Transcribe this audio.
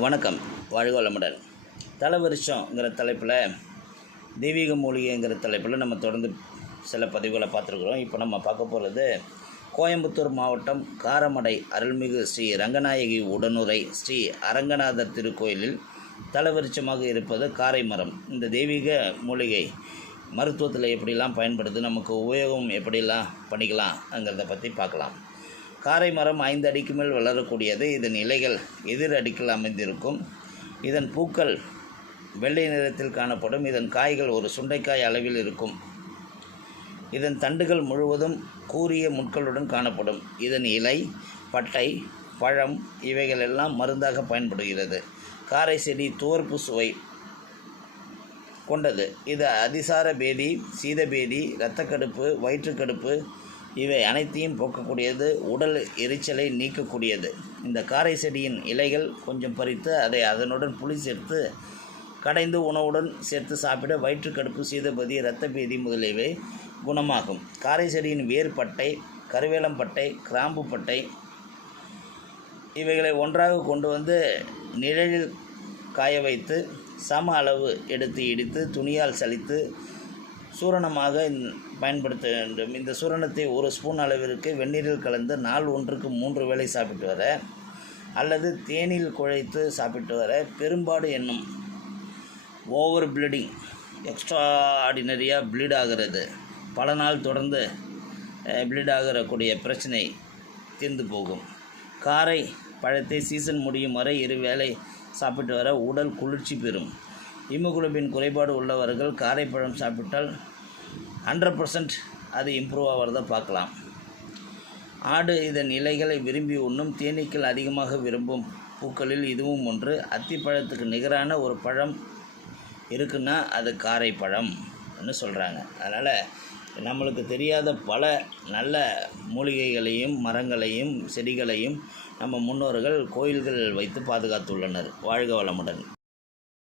வணக்கம். வாழ்க வளமுடன். தலவருஷங்கிற தலைப்பில் தெய்வீக மூலிகைங்கிற தலைப்பில் நம்ம தொடர்ந்து சில பதிவுகளை பார்த்துருக்குறோம். இப்போ நம்ம பார்க்க போகிறது கோயம்புத்தூர் மாவட்டம் காரமடை அருள்மிகு ஸ்ரீ ரங்கநாயகி உடனுரை ஸ்ரீ அரங்கநாதர் திருக்கோயிலில் தலவருஷமாக இருப்பது காரை மரம். இந்த தெய்வீக மூலிகை மருத்துவத்தில் எப்படிலாம் பயன்படுது நமக்கு உபயோகம் எப்படிலாம் பண்ணிக்கலாம்ங்கிறத பற்றி பார்க்கலாம். காரை மரம் ஐந்து அடிக்கு மேல் வளரக்கூடியது. இதன் இலைகள் எதிர் அடுக்கில் அமைந்திருக்கும். இதன் பூக்கள் வெள்ளை நிறத்தில் காணப்படும். இதன் காய்கள் ஒரு சுண்டைக்காய் அளவில் இருக்கும். இதன் தண்டுகள் முழுவதும் கூரிய முட்களுடன் காணப்படும். இதன் இலை பட்டை பழம் இவைகள் எல்லாம் மருந்தாக பயன்படுகிறது. காரை செடி துவர்ப்பு சுவை கொண்டது. இது அதிசார பேதி சீதபேதி இரத்தக்கடுப்பு வயிற்றுக்கடுப்பு இவை அனைத்தையும் போக்கக்கூடியது உடல் எரிச்சலை நீக்கக்கூடியது. இந்த காரை செடியின் இலைகள் கொஞ்சம் பறித்து அதை அதனுடன் புளி சேர்த்து கடைந்து உணவுடன் சேர்த்து சாப்பிட வயிற்றுக்கடுப்பு சீதபதி இரத்த பீதி முதலியவை குணமாகும். காரை செடியின் வேர் பட்டை கருவேலம் பட்டை கிராம்பு பட்டை இவைகளை ஒன்றாக கொண்டு வந்து நிழலில் காய வைத்து சம அளவு எடுத்து இடித்து துணியால் சலித்து சூரணமாக பயன்படுத்த வேண்டும். இந்த சூரணத்தை ஒரு ஸ்பூன் அளவிற்கு வெந்நீரில் கலந்து நாள் ஒன்றுக்கு மூன்று வேளை சாப்பிட்டு வர அல்லது தேனில் குழைத்து சாப்பிட்டு வர பெரும்பாடு என்னும் ஓவர் ப்ளீடிங் எக்ஸ்ட்ரா ஆர்டினரியாக ப்ளீட் ஆகிறது. பல நாள் தொடர்ந்து ப்ளீட் ஆகிறக்கூடிய பிரச்சனை தீர்ந்து போகும். காரை பழத்தை சீசன் முடியும் வரை இரு வேளை சாப்பிட்டு வர உடல் குளிர்ச்சி பெறும். ஹீமோகுளோபின் குறைபாடு உள்ளவர்கள் காரைப்பழம் சாப்பிட்டால் ஹண்ட்ரட் பர்சன்ட் அது இம்ப்ரூவ் ஆகிறத பார்க்கலாம். ஆடு இதன் இலைகளை விரும்பி உண்ணும் தேனீக்கள் அதிகமாக விரும்பும் பூக்களில் இதுவும் ஒன்று. அத்திப்பழத்துக்கு நிகரான ஒரு பழம் இருக்குன்னா அது காரைப்பழம்னு சொல்கிறாங்க அதனால் நம்மளுக்கு தெரியாத பல நல்ல மூலிகைகளையும் மரங்களையும் செடிகளையும் நம்ம முன்னோர்கள் கோயில்கள் வைத்து பாதுகாத்துள்ளனர். வாழ்க வளமுடன்.